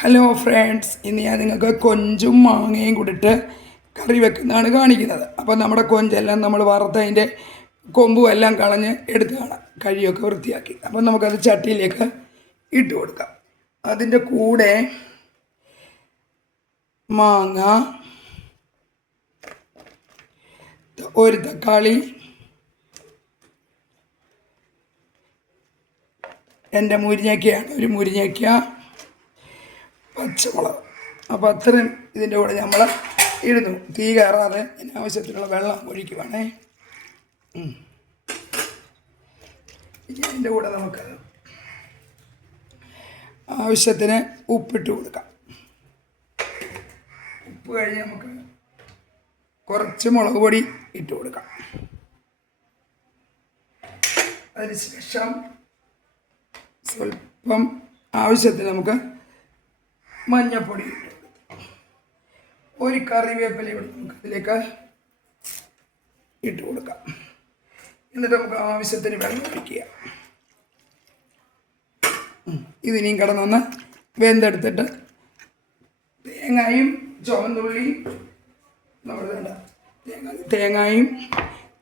Hello friends, ഇന്ന് ഞാൻ നിങ്ങൾക്ക് കൊഞ്ചും മാങ്ങയും കൂടിയിട്ട് കറി വെക്കുന്നതാണ് കാണിക്കുന്നത്. അപ്പോൾ നമ്മുടെ കൊഞ്ചെല്ലാം നമ്മൾ വറുത്തതിൻ്റെ കൊമ്പും എല്ലാം കളഞ്ഞ് എടുക്കുകയാണ്, കഴിയൊക്കെ വൃത്തിയാക്കി. അപ്പം നമുക്കത് ചട്ടിയിലേക്ക് ഇട്ട് കൊടുക്കാം. അതിൻ്റെ കൂടെ മാങ്ങ, ഒരു തക്കാളി, എൻ്റെ മുരിങ്ങയ്ക്കയാണ്, ഒരു മുരിങ്ങയ്ക്ക, പച്ചമുളക്. അപ്പോൾ അത്രയും ഇതിൻ്റെ കൂടെ നമ്മൾ ഇടുന്നു. തീ കയറാതെ ആവശ്യത്തിനുള്ള വെള്ളം ഒഴിക്കുവാണേ. ഇതിൻ്റെ കൂടെ നമുക്ക് ആവശ്യത്തിന് ഉപ്പിട്ട് കൊടുക്കാം. ഉപ്പ് കഴിഞ്ഞ് നമുക്ക് കുറച്ച് മുളക് പൊടി ഇട്ട് കൊടുക്കാം. അതിനുശേഷം സ്വല്പം ആവശ്യത്തിന് നമുക്ക് മഞ്ഞൾപ്പൊടി ഇട്ട് കൊടുക്കാം. ഒരു കറിവേപ്പില ഇവിടെ നമുക്ക് അതിലേക്ക് ഇട്ട് കൊടുക്കാം. എന്നിട്ട് നമുക്ക് ആവശ്യത്തിന് വെള്ളം ഒഴിക്കുക. ഇതിനെയും കിടന്നൊന്ന് വെന്തെടുത്തിട്ട് തേങ്ങയും ചുവന്നുള്ളിയും നമ്മൾ വേണ്ട തേങ്ങയും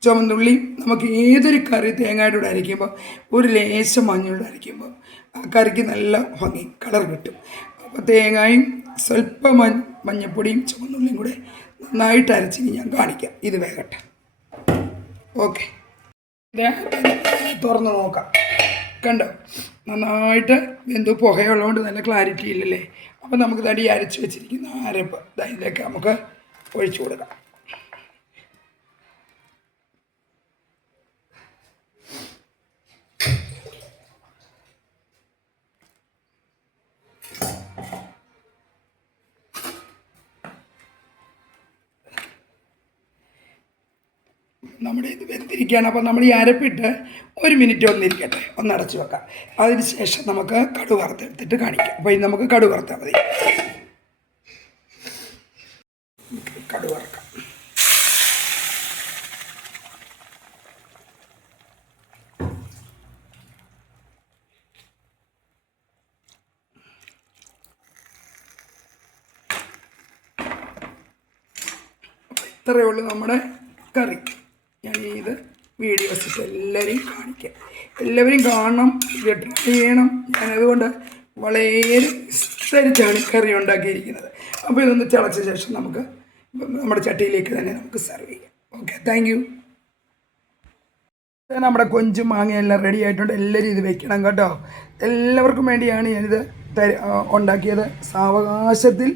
ചുവന്നുള്ളിയും നമുക്ക് ഏതൊരു കറി തേങ്ങയുടെ കൂടെ അരയ്ക്കുമ്പോൾ ഒരു ലേശം മഞ്ഞളോട് അരയ്ക്കുമ്പോൾ ആ കറിക്ക് നല്ല ഭംഗി കളർ കിട്ടും. അപ്പോൾ തേങ്ങയും സ്വല്പം മഞ്ഞപ്പൊടിയും ചുവന്നുള്ളിയും കൂടെ നന്നായിട്ട് അരച്ചിന് ഞാൻ കാണിക്കാം. ഇത് വേകട്ടെ. ഓക്കെ, തുറന്ന് നോക്കാം. കണ്ടോ, നന്നായിട്ട് വെന്തു പുകയുള്ളതുകൊണ്ട് നല്ല ക്ലാരിറ്റി ഇല്ലല്ലേ. അപ്പോൾ നമുക്ക് തടി അരച്ച് വെച്ചിരിക്കുന്ന അരപ്പ് ഇതിലേക്ക് നമുക്ക് ഒഴിച്ചു കൊടുക്കാം. നമ്മുടെ ഇത് വെന്തിരിക്കുകയാണ്. അപ്പോൾ നമ്മൾ ഈ അരപ്പിട്ട് ഒരു മിനിറ്റ് ഒന്നിരിക്കട്ടെ, ഒന്ന് അടച്ചു വെക്കാം. അതിന് ശേഷം നമുക്ക് കടുക് വറുത്തെടുത്തിട്ട് കാണിക്കാം. അപ്പോൾ ഇത് നമുക്ക് കടുക് വറുത്താൽ മതി. കടുക് വറുക്കാം. ഇത്രയേ ഉള്ളൂ നമ്മുടെ കറി. ഞാൻ ഇത് വീഡിയോ വെച്ചിട്ട് എല്ലാവരെയും കാണിക്കാം. എല്ലാവരും കാണണം, ഇത് ട്രൈ ചെയ്യണം. ഞാനതുകൊണ്ട് വളരെ വിസ്തരിച്ചാണ് കറി ഉണ്ടാക്കിയിരിക്കുന്നത്. അപ്പോൾ ഇതൊന്ന് തിളച്ച ശേഷം നമുക്ക് നമ്മുടെ ചട്ടിയിലേക്ക് തന്നെ നമുക്ക് സെർവ് ചെയ്യാം. Okay, thank you. നമ്മുടെ കൊഞ്ചും മാങ്ങയെല്ലാം റെഡി ആയിട്ടുണ്ട്. എല്ലാവരും ഇത് വെക്കണം കേട്ടോ. എല്ലാവർക്കും വേണ്ടിയാണ് ഞാനിത് ഉണ്ടാക്കിയത്. സാവകാശത്തിൽ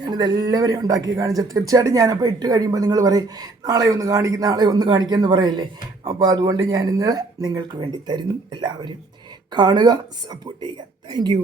ഞാനിതെല്ലാവരെയും ഉണ്ടാക്കി കാണിച്ചത്. തീർച്ചയായിട്ടും ഞാനപ്പോൾ ഇട്ട് കഴിയുമ്പോൾ നിങ്ങൾ പറയും നാളെ ഒന്ന് കാണിക്കും എന്ന് പറയില്ലേ. അപ്പോൾ അതുകൊണ്ട് ഞാനിന്ന് നിങ്ങൾക്ക് വേണ്ടി തരുന്നു. എല്ലാവരും കാണുക, സപ്പോർട്ട് ചെയ്യുക. Thank you.